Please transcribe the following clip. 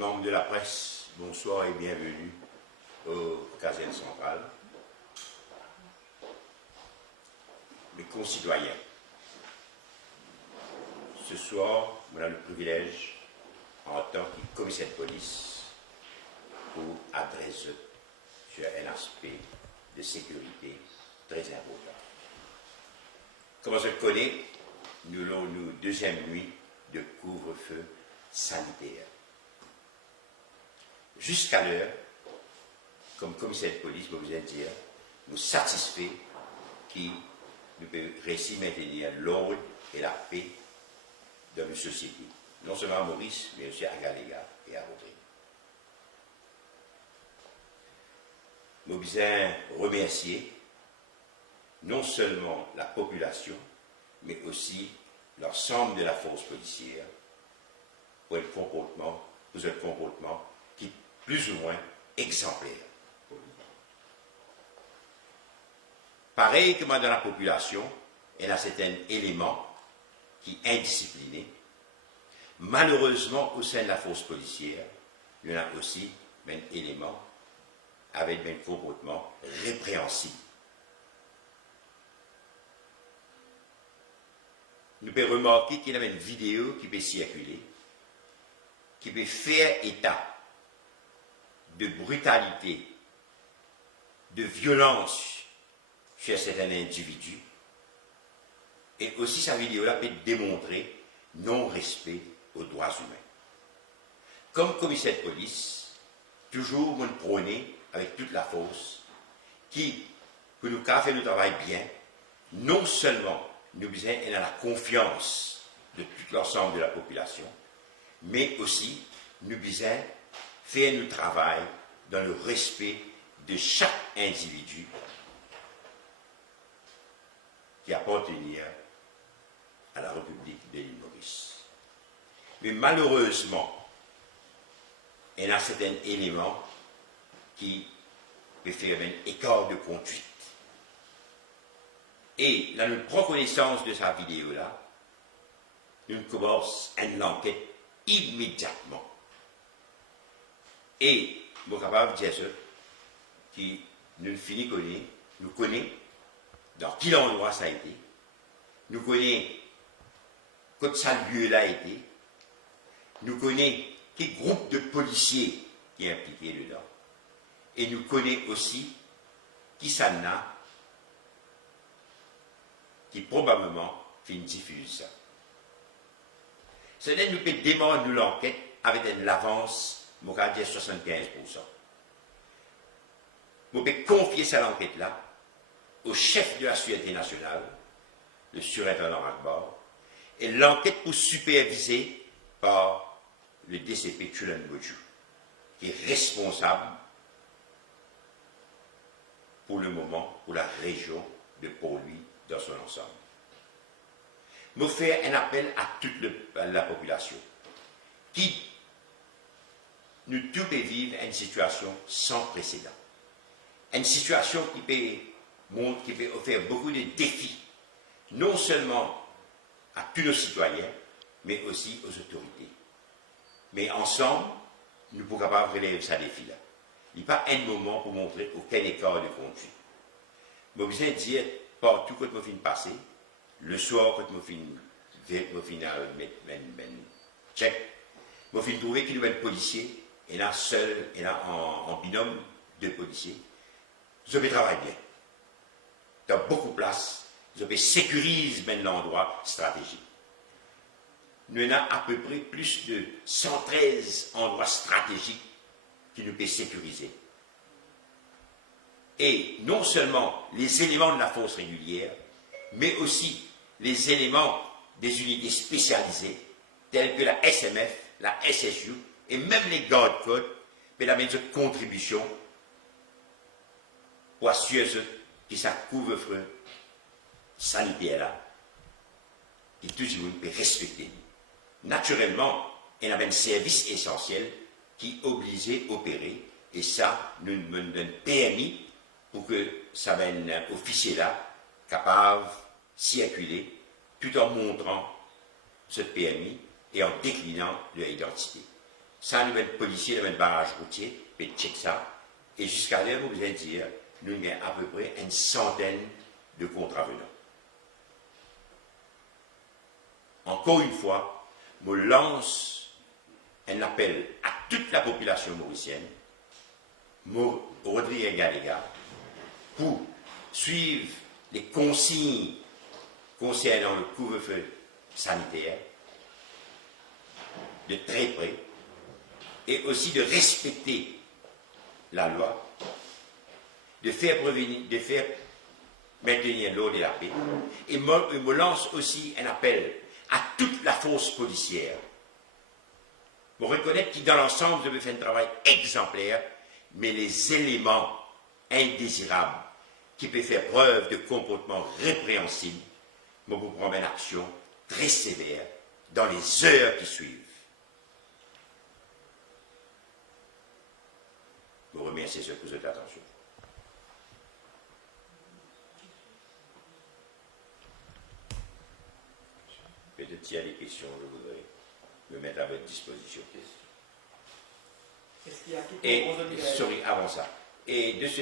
membres de la presse, bonsoir et bienvenue au Caserne Centrale. Mes concitoyens, ce soir, on a le privilège, en tant que commissaire de police, pour adresser sur un aspect de sécurité très important. Comme on se connaît, nous avons une deuxième nuit de couvre-feu sanitaire. Jusqu'à l'heure, comme commissaire de police, je vous ai dit, nous satisfait qui nous peut réussir à maintenir l'ordre et la paix dans une société. Non seulement à Maurice, mais aussi à Galéga et à Rodrigue. Nous devons remercier non seulement la population, mais aussi l'ensemble de la force policière pour un comportement qui est plus ou moins exemplaire. Pareil que dans la population, il y a certains éléments qui sont indisciplinés. Malheureusement, au sein de la force policière, il y en a aussi un élément avec un comportement répréhensible. Nous pouvons remarquer qu'il y a une vidéo qui peut circuler, qui peut faire état de brutalité, de violence chez certains individus, et aussi sa vidéo-là peut démontrer non-respect aux droits humains. Comme commissaire de police, toujours nous prôner avec toute la force qui, pour nous faire le travail bien, non seulement nous besoin de la confiance de tout l'ensemble de la population, mais aussi nous besoin faire notre travail dans le respect de chaque individu qui appartenait à la République de l'île Maurice. Mais malheureusement, il y a certains éléments qui peuvent faire un écart de conduite. Et là, nous prenons connaissance de sa vidéo-là, nous commençons une enquête immédiatement. Et, nous sommes capables de dire ça, qui nous connaissons dans quel endroit ça a été, nous connaissons quand ça lieu-là a été, nous connaissons quel groupe de policiers qui est impliqué dedans, et nous connaissons aussi qui ça n'a, qui probablement fait une diffusion. C'est-à-dire nous pouvons démarrer l'enquête avec une avance, je vais dire 75%. Nous pouvons confier cette enquête-là au chef de la sûreté nationale, le surintendant Akbar, et l'enquête pour superviser par le DCP Tulen Bojou, qui est responsable pour le moment pour la région de Port-Louis dans son ensemble. Nous faisons un appel à toute la population qui nous tous peut vivre une situation sans précédent. Une situation qui peut offrir beaucoup de défis, non seulement à tous nos citoyens, mais aussi aux autorités. Mais ensemble, nous pouvons capables de relever ce défi-là. Il n'y a pas un moment pour montrer aucun écart de conduite. Je vous ai dit, partout quand je finis de passer, le soir quand je finis de mettre check, je finis de trouver qu'il y a un policier, et là seul, et là en binôme, deux policiers. Je vais travailler bien. Dans beaucoup de places, je vais sécuriser l'endroit stratégique. Nous avons à peu près plus de 113 endroits stratégiques qui nous peuvent sécuriser. Et non seulement les éléments de la force régulière, mais aussi les éléments des unités spécialisées, telles que la SMF, la SSU, et même les gardes-côtes, mais la même contribution pour assurer que ça couvre-feu sanitaire-là, que tout le monde peut respecter. Naturellement, il y a un service essentiel qui est obligé d'opérer, et ça, nous donne permis pour que ça un officier-là capable de circuler tout en montrant ce permis et en déclinant leur identité. sans nous mettre policiers, nous mettre barrage routier, puis check ça. Et jusqu'à l'heure, vous allez dire, nous avons à peu près une centaine de contravenants. Encore une fois, je lance un appel à toute la population mauricienne, Rodrigue Galega, pour suivre les consignes concernant le couvre-feu sanitaire de très près et aussi de respecter la loi, de faire maintenir l'ordre et la paix. Et me lance aussi un appel à toute la force policière pour reconnaître que dans l'ensemble, je vais faire un travail exemplaire, mais les éléments indésirables qui peuvent faire preuve de comportement répréhensible, je vous promets une action très sévère dans les heures qui suivent. Je vous remercie pour votre attention. Peut-être s'il y a des questions, je voudrais me mettre à votre disposition. Est-ce qu'il y a Et, sorry, avant ça. Et de ce